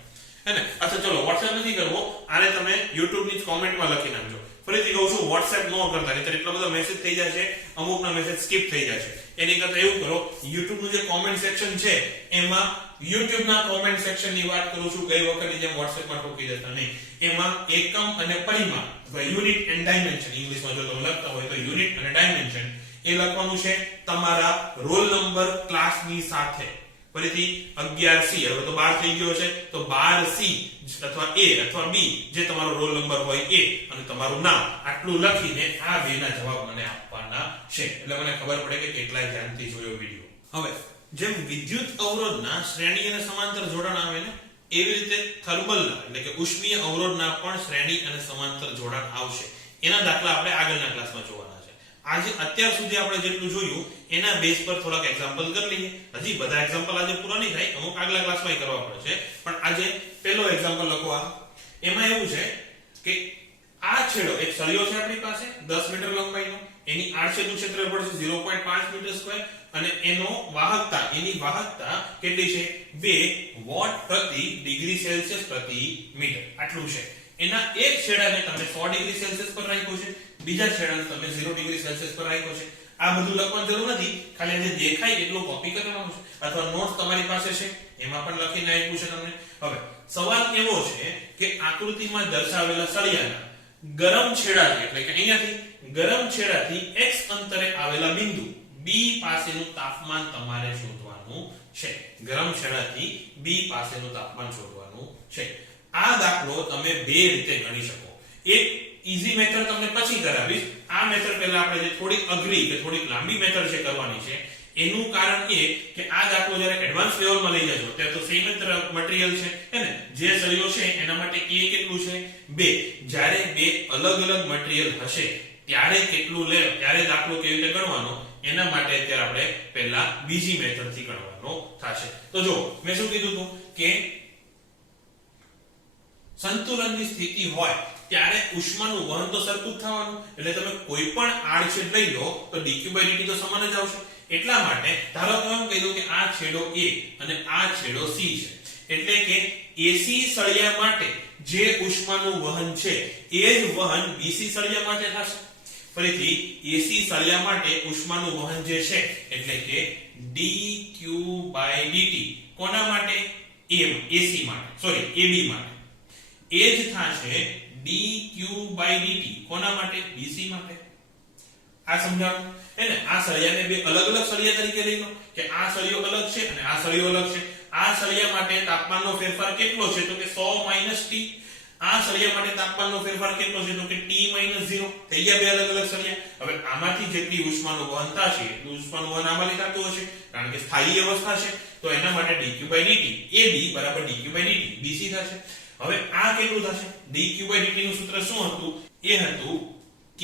હે ને. અચ્છા ચલો WhatsApp નથી કરવો, આને તમે YouTube ની કોમેન્ટમાં લખી નાખજો. ફરીથી કહું છું WhatsApp ન કરતા, નહીતર એટલો બધો મેસેજ થઈ જાય છે, અમુકના મેસેજ સ્કીપ થઈ જાય છે. એની કરતા એવું કરો, YouTube નું જે કોમેન્ટ સેક્શન છે એમાં YouTube ના કોમેન્ટ સેક્શન ની વાત કરું છું, ગઈ વખતની જેમ WhatsApp માં ઠોકી દેતા નહીં. એમાં એકમ અને પરિમાણ અથવા યુનિટ એન્ડ ડાયમેન્શન, ઇંગ્લિશમાં જો તમે લખતા હોય તો યુનિટ અને ડાયમેન્શન એ લખવાનું છે તમારા રોલ નંબર ક્લાસની સાથે. ફરીથી 11C, હવે તો 12 થઈ ગયો છે તો 12C અથવા A અથવા B જે તમારો રોલ નંબર હોય એ અને તમારું નામ આટલું લખીને આ બેના જવાબ મને આપવાના છે. એટલે મને ખબર પડે કે કેટલાય ધ્યાનથી જોયો વિડિયો. હવે જેમ વિદ્યુત અવરોધના શ્રેણી અને સમાંતર જોડાણ આવે ને, એવી રીતે થર્મલના એટલે કે ઉષ્મીય અવરોધના પણ શ્રેણી અને સમાંતર જોડાણ આવશે. એના દાખલા આપણે આગળના ક્લાસમાં જોવાના છે. આજે અત્યાર સુધી આપણે જેટલું જોયું એના બેઝ પર થોડાક એક્ઝામ્પલ કરી લઈએ. હજી બધા એક્ઝામ્પલ આજે પૂરા નહીં થાય, અમુક આગલા ક્લાસમાં કરવા પડશે, પણ આજે પહેલો એક્ઝામ્પલ લખો. એમાં એવું છે કે આ છેડો એક સળિયો છે આપણી પાસે 10 મીટર લંબાઈનો, એની આડછેદનું ક્ષેત્રફળ છે 0.5 મીટર સ્ક્વેર અને એની વાહકતા કેટલી છે? 2 વોટ પ્રતિ ડિગ્રી સેલ્સિયસ પ્રતિ મીટર આટલું છે. એના એક છેડાને તમે 100 ડિગ્રી સેલ્સિયસ પર રાખ્યો છે, બીજા છેડાને તમે 0 ડિગ્રી સેલ્સિયસ પર રાખ્યો છે. આ બધું લખવાની જરૂર નથી, ખાલી જે દેખાય એટલું કોપી કરવાનું છે, અથવા નોટ તમારી પાસે છે એમાં પણ લખીને આપ્યું છે તમને. હવે સવાલ એવો છે કે આકૃતિમાં દર્શાવેલા સળિયાના ગરમ છેડાથી એટલે કે અહીંયાથી ગરમ છેડાથી x અંતરે આવેલા બિંદુ B પાસેનું તાપમાન તમારે શોધવાનું છે. ગરમ છેડાથી B પાસેનું તાપમાન શોધવાનું છે. આ દાખલો તમે બે રીતે ગણી શકો. એક ઈઝી મેથડ તમને પછી કરાવીશ. આ મેથડ પહેલા આપણે જે થોડીક અઘરી કે થોડીક લાંબી મેથડ છે કરવાની છે, એનું કારણ એ કે આ દાખલો જ્યારે એડવાન્સ લેવલમાં લઈ જજો ત્યારે તો સેમ જ મટીરીયલ છે હે ને. જે સળિયો છે એના માટે k કેટલું છે? 2. જ્યારે બે અલગ અલગ મટીરીયલ હશે ત્યારે કેટલું લે, ત્યારે દાખલો કેવી રીતે ગણવાનો એના માટે અત્યારે આપણે પહેલા બીજી મેથડથી ગણવાનો થશે. તો જો મેં શું કીધું હતું કે સંતુલનની સ્થિતિ હોય ત્યારે ઉષ્માનું વહન તો સરખું જ થવાનું. એટલે તમે કોઈ પણ આડછેદ લઈ લો તો dq/dt તો સમાન જ આવશે. એટલા માટે ધારો કે એમ કહી દઉં કે આ છેડો A અને આ છેડો C છે, એટલે કે AC સળિયા માટે જે ઉષ્માનું વહન છે એ જ વહન BC સળિયા માટે થશે. ફરીથી AC સળિયા માટે ઉષ્માનું વહન જે છે એટલે કે dq/dt કોના માટે? AC માટે, સોરી AB માટે. એ જ થશે dq/dt કોના માટે? BC માટે. આ સમજાણું હે ને. આ સળિયાને બે અલગ અલગ સળિયા તરીકે લઈ લો કે આ સળિયો અલગ છે અને આ સળિયો અલગ છે. આ સળિયા માટે તાપમાનનો ફેરફાર કેટલો છે? તો કે 100 - T. આ સળિયા માટે તાપમાનનો ફેરફાર કેટલો છે? તો કે T - 0. થઈ ગયા બે અલગ અલગ સળિયા. હવે આમાંથી જેટલી ઉષ્માનું વહન થશે એટલું ઉષ્માનું વહન આમાંથી થતું હશે, કારણ કે સ્થાયી અવસ્થા છે. તો એના માટે dq/dt AB = dq/dt BC થશે. હવે આ કેટલું થશે? dq/dt નું સૂત્ર શું હતું? એ હતું k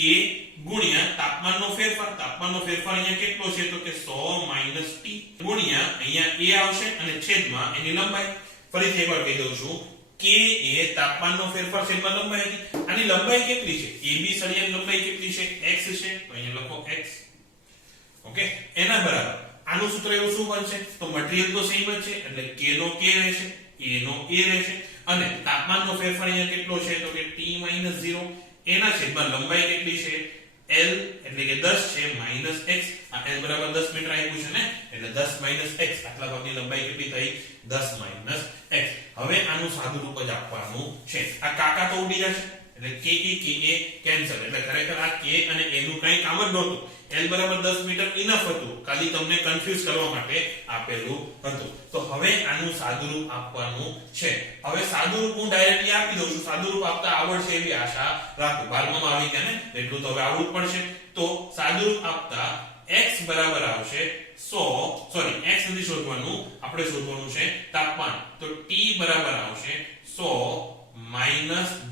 ગુણ્યા તાપમાનનો ફેરફાર. તાપમાનનો ફેરફાર અહીંયા કેટલો છે? તો કે 100 - T ગુણ્યા અહીંયા a આવશે અને છેદમાં એની લંબાઈ. ફરીથી એકવાર કહી દઉં છું, k એ તાપમાનનો ફેરફાર છેદમાં લંબાઈ હતી. આની લંબાઈ કેટલી છે? AB સળિયાની લંબાઈ કેટલી છે? x છે, તો અહીંયા લખો x. ઓકે, એના બરાબર આનું સૂત્ર એવું શું બનશે? તો મટીરીયલ તો સેમ જ છે એટલે k નો k રહેશે, a નો a રહેશે અને તાપમાનનો ફેરફાર અહીંયા કેટલો છે? તો કે T - 0. એના છેદમાં લંબાઈ કેટલી છે? L એટલે કે 10 છે માઈનસ x. આ L બરાબર 10 મીટર આપ્યું છે ને, એટલે 10 - x. આટલા ભાગની લંબાઈ કેટલી થઈ? 10 - x. હવે આનું સાદું રૂપ જ આપવાનું છે. આ કાકા તો ઉડી જશે એટલે k કેન્સલ. એટલે ખરેખર આ k અને a નું કંઈ કામ જ નહોતું. L બરાબર 10 મીટર ઇનફ હતું, ખાલી તમને કન્ફ્યુઝ કરવા માટે આપેલું હતું. તો હવે આનું સાદુરૂપ આપવાનું છે. હવે સાદુરૂપ હું ડાયરેક્ટલી આપી દઉં છું. સાદુરૂપ આપતા આવડશે એવી આશા રાખું. 12માં આવી ગયા ને એટલું તો હવે આવડવું પડશે. તો સાદુરૂપ આપતા x બરાબર આવશે 100 x નથી શોધવાનું, આપણે શોધવાનું છે તાપમાન. તો T બરાબર આવશે 100 -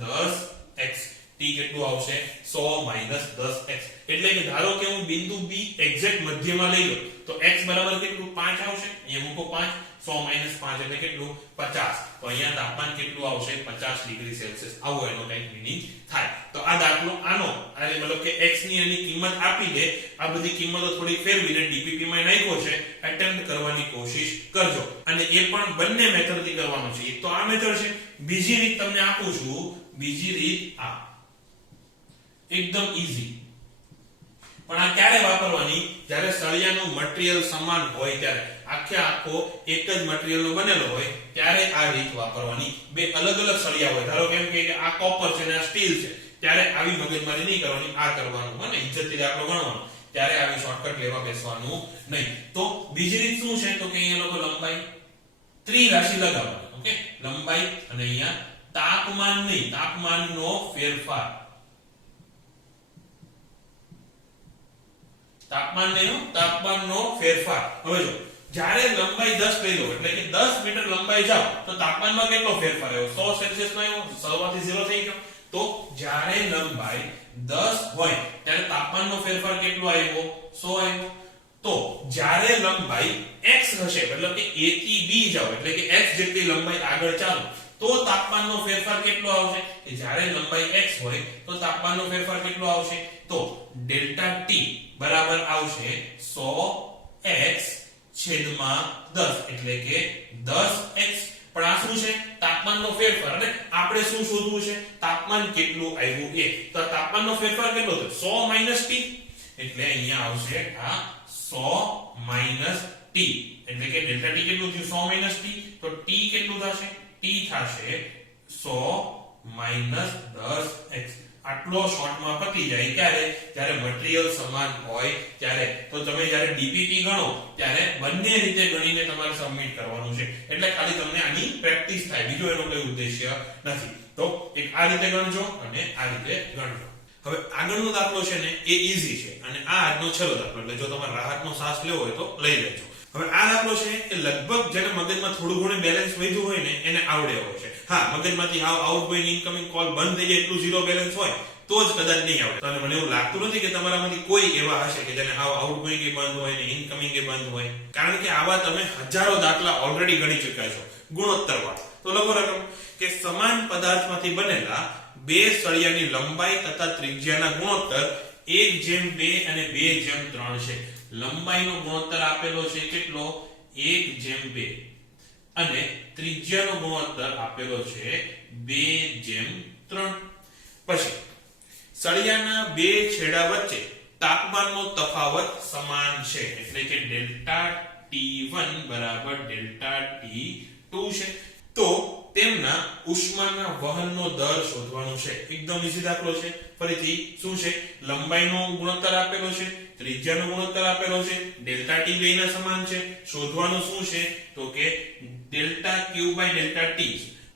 10x. T કેટલું આવશે 100 - 10x. એટલે કે ધારો કે હું બિંદુ B એક્ઝેક્ટ મધ્યમાં લઈ લઉં તો x બરાબર કેટલું 5 આવશે. અહીંયા મૂકો 5. 100 - 5 એટલે કેટલું 50. તો અહીંયા તાપમાન કેટલું આવશે 50 ડિગ્રી સેલ્સિયસ. આવો એનો કંઈક મીનિંગ થાય. તો આ દાખલો આનો મતલબ કે x ની એની કિંમત આપી દે, આ બધી કિંમતો થોડી ફેરવીને DPP માં નાખ્યો છે. એટેમ્પ્ટ કરવાની કોશિશ કરજો અને એ પણ બંને મેથડ થી કરવાનું છે. એક તો આ મેથડ છે, બીજી રીત તમને આપું છું. બીજી રીત આ એકદમ ઈઝી, પણ આ ક્યારે વાપરવાની? જ્યારે સળિયાનું મટીરીયલ સમાન હોય ત્યારે, આખો એક જ મટીરીયલનો બનેલો હોય ત્યારે આ રીત વાપરવાની. બે અલગ અલગ સળિયા હોય, ધારો કેમ કે આ કોપર છે અને આ સ્ટીલ છે, ત્યારે આવી મગજમારી નહીં કરવાની, આ કરવાનું અને ઇજ્જતથી દાખલો ગણવાનો. ત્યારે આવી શોર્ટકટ લેવા બેસવાનું નહીં. તો બીજી રીત શું છે? તો કે અહીંયા લોકો લંબાઈ ત્રિરાશિ લગાવવાની. ઓકે, લંબાઈ અને અહીંયા તાપમાન નહીં, તાપમાનનો ફેરફાર. તાપમાનનો ફેરફાર. હવે જો જ્યારે લંબાઈ 10 લઈ લો એટલે કે 10 મીટર લંબાઈ જાવ તો તાપમાનમાં કેટલો ફેરફાર આવ્યો? 100 સેલ્સિયસ માં આવ્યો. 100 માંથી 0 થઈ ગયો. તો જ્યારે લંબાઈ 10 હોય ત્યારે તાપમાનનો ફેરફાર કેટલો આવ્યો? 100 આવ્યો. તો જ્યારે લંબાઈ x હશે મતલબ કે a થી b જાવ એટલે કે x જેટલી લંબાઈ આગળ ચાલો તો તાપમાનનો ફેરફાર કેટલો આવશે? કે જ્યારે લંબાઈ x હોય તો તાપમાનનો ફેરફાર કેટલો આવશે? તો ડેલ્ટા t બરાબર આવશે 100x છેદમાં 10 એટલે કે 10x. પણ આ શું છે? તાપમાનનો ફેરફાર. અને આપણે શું શોધવું છે? તાપમાન કેટલું આવ્યું એ. તો તાપમાનનો ફેરફાર કેટલો થયો? 100 - t. એટલે અહીંયા આવશે આ 100 - t એટલે કે ડેલ્ટા t કેટલું થયું? 100 - t. તો t કેટલું થશે? t થશે 100 - 10x. આટલો શોર્ટમાં પતી જાય. ક્યારે? જ્યારે મટીરીયલ સમાન હોય ત્યારે. તો તમે જ્યારે DPP ગણો ત્યારે બંને રીતે ગણીને તમારે સબમિટ કરવાનું છે. એટલે ખાલી તમને આની પ્રેક્ટિસ થાય, બીજો એનો કોઈ ઉદ્દેશ્ય નથી. તો એક આ રીતે ગણજો અને આ રીતે ગણજો. હવે આગળનો દાખલો છે ને એ ઈઝી છે અને આ આજનો છેલ્લો દાખલો. એટલે જો તમારે રાહતનો શ્વાસ લેવો હોય તો લઈ લેજો. હવે આ દાખલો છે એ લગભગ જેને મગજમાં થોડું ઘણું બેલેન્સ વધ્યું હોય ને એને આવડે હોય છે. હા, મગજમાંથી હાવ આઉટગોઈંગ ઇનકમિંગ કોલ બંધ થઈ જાય એટલું ઝીરો બેલેન્સ હોય તો જ કદાચ નહીં આવડે. અને મને એવું લાગતું નથી કે તમારામાંથી કોઈ એવા હશે કે જેને હાવ આઉટગોઈંગ એ બંધ હોય ને ઇનકમિંગ એ બંધ હોય. કારણ કે આવા તમે હજારો દાખલા ઓલરેડી ગણી ચૂક્યા છો ગુણોત્તરવાળા. તો લખો રકમ કે સમાન પદાર્થમાંથી બનેલા બે સળિયાની લંબાઈ તથા ત્રિજ્યાના ગુણોત્તર 1:2 અને 2:3 છે. લંબાઈનો ગુણોત્તર આપેલો છે કેટલો? 1:2 અને ત્રિજ્યાનો ગુણોત્તર આપેલો છે 2:3. પછી સળિયાના બે છેડા વચ્ચે તાપમાનનો તફાવત સમાન છે એટલે કે ડેલ્ટા T1 બરાબર ડેલ્ટા T2 છે. તો તેમના ઉષ્માના વહનનો દર શોધવાનો છે. એકદમ ઈઝી દાખલો છે. ફરીથી શું છે? લંબાઈનો ગુણોત્તર આપેલો છે, ત્રિજ્યાનો ગુણોત્તર આપેલો છે, ડેલ્ટા T બેયના સમાન છે. શોધવાનું શું છે? તો કે ડેલ્ટા Q/ડેલ્ટા T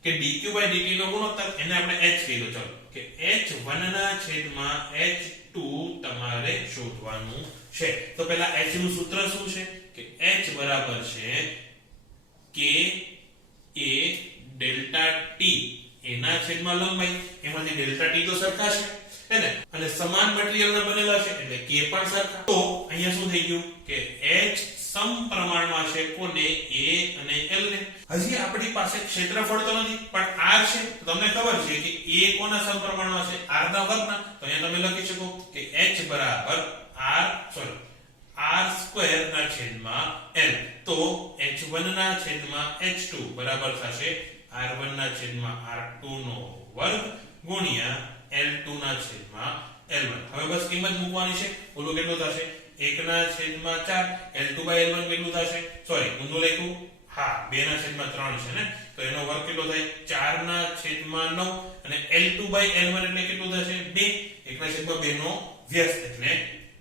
કે dQ/dt નો ગુણોત્તર, એને આપણે h કહી દો. ચાલો કે h1 ના છેદમાં h2 તમારે શોધવાનું છે. તો પહેલા h નું સૂત્ર શું છે? કે h બરાબર છે k a ડેલ્ટા t એના છેદમાં લંબાઈ. એમાંથી ડેલ્ટા t તો સરખા છે હે ને, અને સમાન મટીરીયલના બનેલા છે એટલે k પણ સરખા. તો અહીંયા શું થઈ ગયું કે h સમપ્રમાણમાં છે કોને? a અને l ને. હજી આપણી પાસે ક્ષેત્રફળ તો નથી પણ r છે. તો તમને ખબર છે કે a કોના સમપ્રમાણમાં છે? r ના વર્ગના. તો અહીંયા તમે લખી શકો કે h બરાબર r સ્ક્વેર ના છેદમાં l. તો h1 ના છેદમાં h2 બરાબર થશે r1 ના છેદમાં r2 નો વર્ગ ગુણ્યા l2 ના છેદમાં l1. હવે બસ કિંમત મૂકવાની છે. ઓલું કેટલું થશે? 1 ના છેદમાં 4 l2/l1 કેટલું થશે? સોરી, ઊંધું લખ્યું. હા, 2 ના છેદમાં 3 છે ને, તો એનો વર્ગ કેટલો થાય? 4 ના છેદમાં 9 અને l2/l1 એટલે કેટલું થશે? 2. 1 ના છેદમાં 2 નો વ્યસ્ત એટલે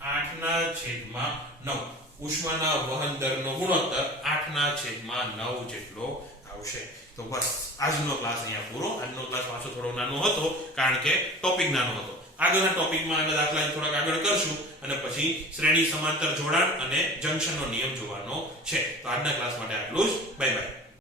8 ના છેદમાં 9. ઉષ્માના વહન દરનો ગુણોત્તર 8 ના છેદમાં 9 જેટલો આવશે. તો બસ આજનો ક્લાસ અહીંયા પૂરો. આજનો ક્લાસ પાછો થોડો નાનો હતો કારણ કે ટોપિક નાનો હતો. આગળના ટોપિકમાં આના દાખલા થોડાક આગળ કરશું અને પછી શ્રેણી સમાંતર જોડાણ અને જંકશનનો નિયમ જોવાનો છે. તો આજના ક્લાસ માટે આટલું જ. Bye bye.